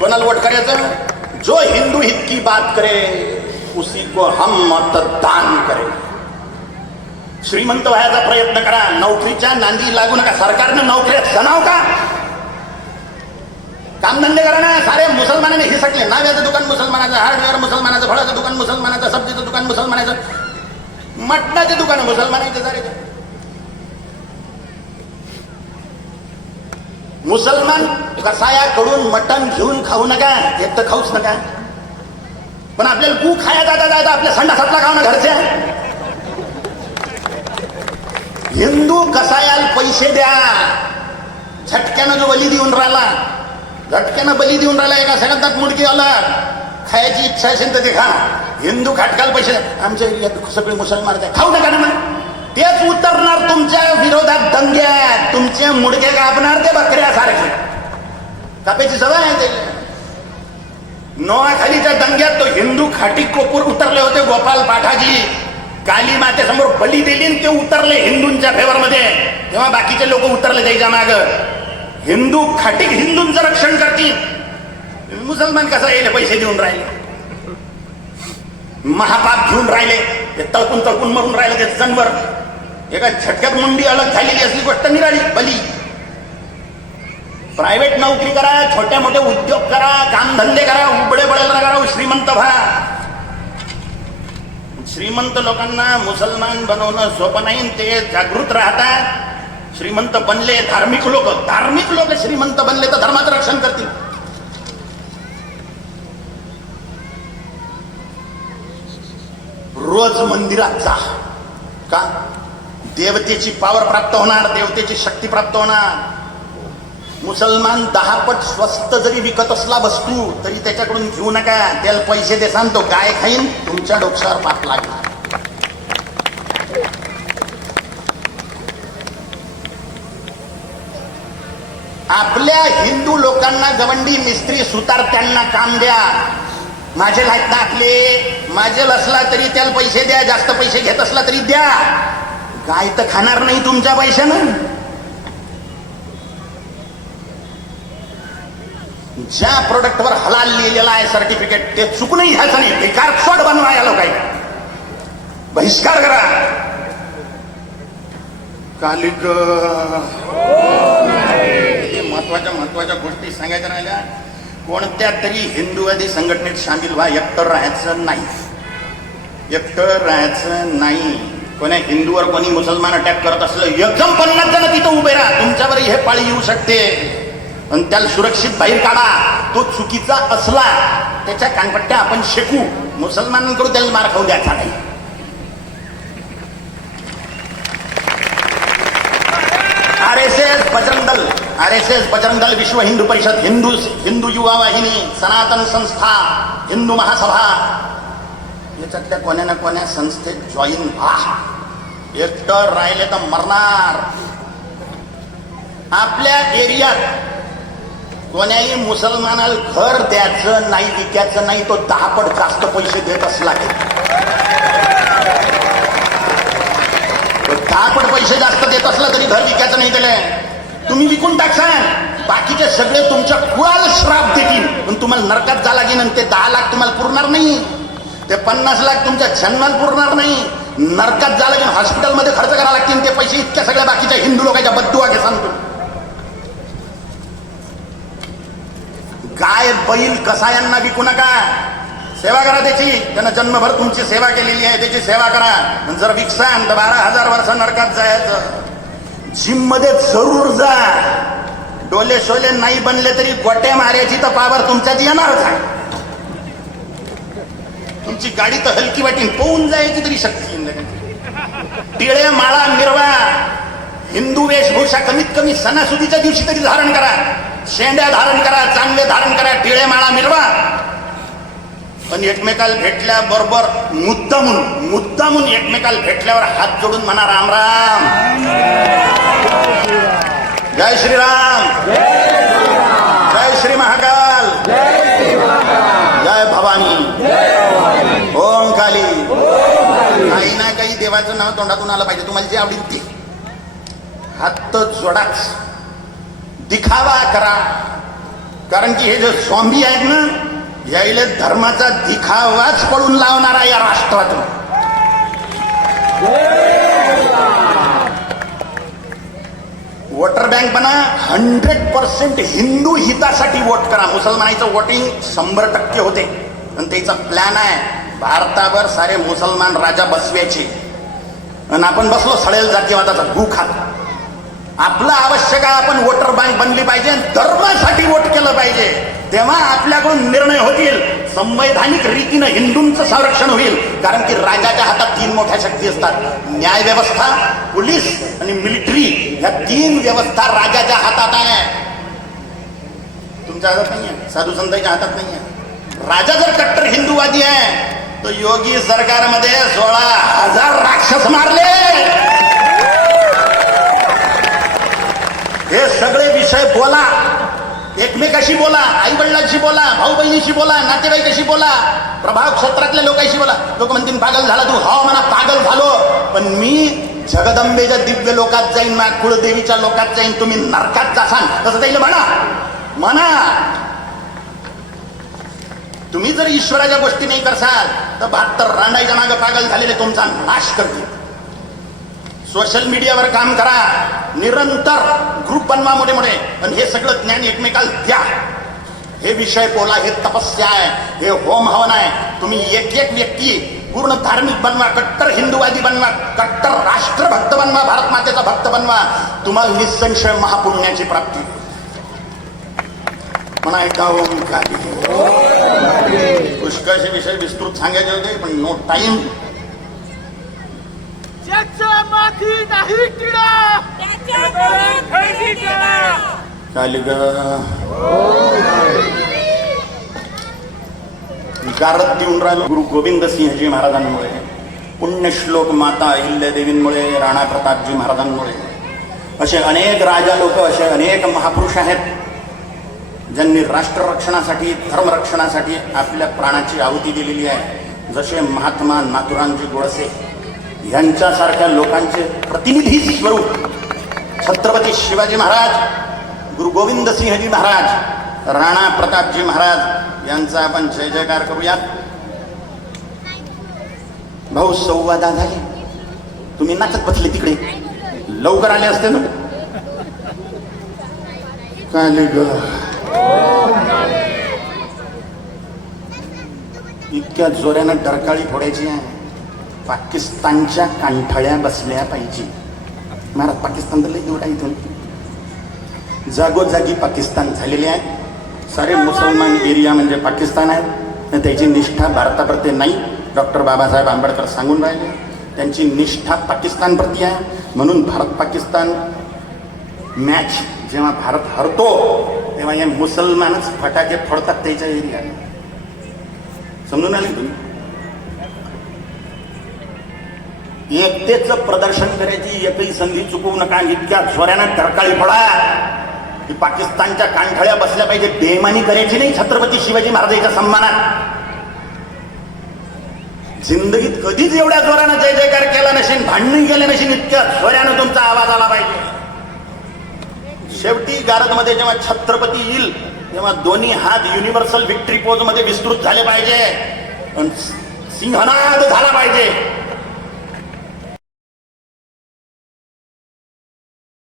कोणाला वोट करायचं? जो हिंदू हित की बात करे उसी को हम मतदान करें. श्रीमंत व्हायचा प्रयत्न करा, नोकरीच्या नांदी लागू नका. सरकारनं नोकऱ्या जणाव का? कामधंदे करा ना. सारे मुसलमानाने हिसकले. नाव्याचं दुकान मुसलमानाचं, हार्डवेअर मुसलमानाचं, फळाचं दुकान मुसलमानाचं, सब्जीचं दुकान मुसलमानाचं, मटणाचे दुकान मुसलमानाचे सारे. मुसलमान कसायाकडून मटण घेऊन खाऊ नका, एक तर खाऊच नका. पण आपल्याला गू खाया जाता जाता आपल्या संडासातला खाऊ ना घरच्या. हिंदू कसायाला पैसे द्या. झटक्यानं जो बली देऊन राहिला, झटक्यानं बली देऊन राहिला, एका सेकंदात मुडकी आला. खायची इच्छा असेल तर ते खा. हिंदू खाटकाला पैसे आमच्या एरियात सगळे मुसलमान खाऊ नका ना. मग तेच उतरणार तुमच्या विरोधात दंग्यात. तुमचे मुडके कापणार ते बकऱ्यासारखे. कापायची सवय आहे ते. नोआखालीच्या दंग्यात तो हिंदू खाटी कोपूर उतरले होते. गोपाल पाठाजी काली मातेसमोर बली दिली, ते उतरले हिंदूंच्या फेवरमध्ये. तेव्हा बाकीचे लोक उतरले त्याच्या माग. हिंदू खाटीक हिंदूंचं रक्षण करतील. मुसलमान कसं येईल पैसे देऊन राहिले, महापाप घेऊन राहिले, तळपून तळपून मरून राहिले ते जनवर. एका झटक्यात मुंडी अलग झालेली असली गोष्ट निराळी. बली. प्रायव्हेट नोकरी करा, छोट्या मोठे उद्योग करा, कामधंदे करा, उबडे बळेला करा, श्रीमंत व्हा. श्रीमंत लोकांना मुसलमान बनवणं सोपं नाही. ते जागृत राहतात. श्रीमंत बनले धार्मिक लोक श्रीमंत बनले तर धर्माचं रक्षण करतील. रोज मंदिरात जा. का? देवतेची पावर प्राप्त होणार, देवतेची शक्ती प्राप्त होणार. मुसलमान 10 पट स्वस्त जरी विकत असला वस्तू तरी त्याच्याकडून घेऊ नका. त्याला पैसे दे सांगतो, गाय खाईन, तुमच्या डोक्यावर पाप लागणार. आपल्या हिंदू लोकांना गवंडी, मिस्त्री, सुतार त्यांना काम द्या. माझे आहेत ना आपले, माझे असला तरी त्याला पैसे द्या. जास्त पैसे घेत असला तरी द्या. गाय तर खाणार नाही तुमच्या पैशानं. ज्या प्रोडक्टवर हलाल लिहिलेला आहे सर्टिफिकेट ते चुकूनही घ्यायचं नाही. बेकार सोड बनवा या लोकांना. बहिष्कार करा. कालिक महत्वाच्या गोष्टी सांगायच्या राहिल्या. कोणत्या तरी हिंदूवादी संघटनेत सामील व्हा. एकटं राहायचं नाही. कोण्या हिंदूवर कोणी मुसलमान अटॅक करत असलं, एकदम 50 जण तिथं उभे राहा. तुमच्यावर हे पाळी येऊ शकते, पण त्याला सुरक्षित बाहेर काढा. तो चुकीचा असला त्याच्या कानपट्ट्या आपण शेकू. मुसलमानांकडून त्याला मार खाऊ द्यायचा नाही. आरएसएस बजरंग दल, विश्व हिंदू परिषद, हिंदू युवा वाहिनी, सनातन संस्था, हिंदू महासभा, याच्यातल्या कोण्या ना कोण्या संस्थेत जॉईन व्हा. एकटं राहिले तर मरणार. आपल्या एरियात कोण्याही मुसलमानाला घर द्यायचं नाही, विकायचं नाही. तो 10 पट जास्त पैसे देत असला 10 पट पैसे जास्त देत असला तरी घर विकायचं नाही. त्याला तुम्ही विकून टाकसान. बाकीचे सगळे तुमच्या कुळाला श्राप देतील, पण तुम्हाला नरकात जा लागेल. आणि ते 10 लाख तुम्हाला पुरणार नाही, ते 50 लाख तुमच्या जन्माला पुरणार नाही. नरकात जा लागेल, हॉस्पिटलमध्ये खर्च करावा लागतील ते पैसे. इतक्या सगळ्या बाकीच्या हिंदू लोकांच्या बद्दुआ घे सांगतो. गाय, बैल, कसायांना विकू नका. सेवा करा त्याची. त्यानं जन्मभर तुमची सेवा केलेली आहे, त्याची सेवा करा. जर विकसान तर 12,000 वर्ष नरकात जायचं. जिम मध्ये जरूर जा. डोले शोले नाही बनले तरी गोट्या मारायची तर पावर तुमच्यात येणारच आहे. तुमची गाडी तर हलकी वाटीन पोहून जायची तरी शक्ती. टिळे माळा मिरवा. हिंदू वेशभूषा कमीत कमी सणासुदीच्या दिवशी तरी धारण करा. शेंड्या धारण करा, चांगले धारण करा, टिळे माळा मिरवा. पण एकमेकाला भेटल्याबरोबर मुद्दामून एकमेकाला भेटल्यावर हात जोडून म्हणा राम राम, जय श्रीराम, जय श्री महाकाल, जय भवानी, ओम काली. काही ना काही देवाचं नाव तोंडातून आलं पाहिजे. तुम्हाला जे आवडेल ते हात जोडाच. दिखावा करा. कारण की हे जे झॉम्बी आहेत ना, यायले धर्माचा दिखावाच पडून लावणारा या राष्ट्रातून. वोटर बँक बना, 100% हिंदू हितासाठी वोट करा. मुसलमानाचं वोटिंग 100% होते, पण त्याचा प्लॅन आहे भारतावर सारे मुसलमान राजा बसवायचे, आणि आपण बसलो सडेल जातीवादाचा भू खात. आपलं आवश्यक आहे आपण वोटर बँक बनली पाहिजे, धर्मासाठी वोट केलं पाहिजे, तेव्हा आपल्याकडून निर्णय होतील, संवैधानिक रीतीनं हिंदूंचं संरक्षण होईल. कारण की राजाच्या हातात 3 मोठ्या शक्ती असतात, न्याय व्यवस्था, पोलीस आणि मिलिटरी. या 3 व्यवस्था राजाच्या हातात आहे, तुमच्या हातात नाहीये, साधू संतांच्या हातात नाहीये. राजा जर कट्टर हिंदूवादी आहे तो योगी सरकारमध्ये 16,000 राक्षस मारले. हे सगळे विषय बोला, एकमेकाशी बोला, आई वडिलांशी बोला, भाऊ बहिणीशी बोला, नातेवाईकाशी बोला, प्रभाव क्षेत्रातल्या लोकांशी बोला. लोक म्हणतील पागल झाला तू. हो म्हणा, पागल झालो, पण मी जगदंबेच्या दिव्य लोकात जाईन, मा कुळदेवीच्या लोकात जाईन, तुम्ही नरकात जासान तसं त्याला म्हणा. तुम्ही जर ईश्वराच्या गोष्टी नाही करसाल तर 72 रांडाईच्या मागे पागल झालेले तुमचा नाश करतील. सोशल मीडियावर काम करा, निरंतर ग्रुप बनवा मोठे मोठे, आणि हे सगळं ज्ञान एकमेकाला द्या. हे विषय बोला, हे तपस्या आहे, हे होम हवन आहे. तुम्ही एक एक व्यक्ती पूर्ण धार्मिक बनवा, कट्टर हिंदूवादी बनवा, कट्टर राष्ट्रभक्त बनवा, भारत मातेचा भक्त बनवा, तुम्हाला निसंशय महापुण्याची प्राप्ती. म्हणा ऐका ओंकारी. पुष्कळचे विषय विस्तृत सांगायचे होते पण नो टाइम. गारद देऊन राहिलो गुरु गोविंद सिंहजी महाराजांमुळे, पुण्यश्लोक माता अहिल्यादेवींमुळे, राणा प्रतापजी महाराजांमुळे, असे अनेक राजा लोक, असे अनेक महापुरुष आहेत ज्यांनी राष्ट्ररक्षणासाठी, धर्मरक्षणासाठी आपल्या प्राणाची आहुती दिलेली आहे. जसे महात्मा नाथुरामजी गोडसे यांच्यासारख्या लोकांचे प्रतिनिधी स्वरूप छत्रपती शिवाजी महाराज, गुरु गोविंद सिंहजी महाराज, राणा प्रतापजी महाराज यांचा आपण जय जयकार करूयात. भाऊ 10:15 झाले, तुम्ही नाचत बसले तिकडे, लवकर आले असते ना. काले ग इतक्या जोऱ्यानं डरकाळी फोडायची आहे, पाकिस्तानच्या कांठळ्या बसल्या पाहिजे. महाराज पाकिस्तान तर लई दूर आहे इथून, जागोजागी पाकिस्तान झालेले आहे. सारे मुसलमान एरिया म्हणजे पाकिस्तान आहे, त्याची निष्ठा भारताप्रती नाही. डॉक्टर बाबासाहेब आंबेडकर सांगून राहिले त्यांची निष्ठा पाकिस्तानप्रती आहे. म्हणून भारत पाकिस्तान मॅच जेव्हा भारत हरतो तेव्हा हे मुसलमानच फटाके फोडतात त्याच्या एरिया. समजून आले तुम्ही? एकतेचं प्रदर्शन करायची एकही संधी चुकवू नका. इतक्या जोऱ्यानं डरकाळी फोडा की पाकिस्तानच्या कांठळ्या बसल्या पाहिजे. बेमानी करायची नाही छत्रपती शिवाजी महाराजांच्या सन्मानात. जिंदगीत कधीच एवढ्या जोरानं जय जयकार केला नसेल, भांडणी केलं नसेल, इतक्या जोऱ्यानं तुमचा आवाज आला पाहिजे. शेवटी गारदमध्ये जेव्हा छत्रपती येईल तेव्हा दोन्ही हात युनिव्हर्सल व्हिक्ट्री पोज मध्ये विस्तृत झाले पाहिजे, सिंहनाद झाला पाहिजे.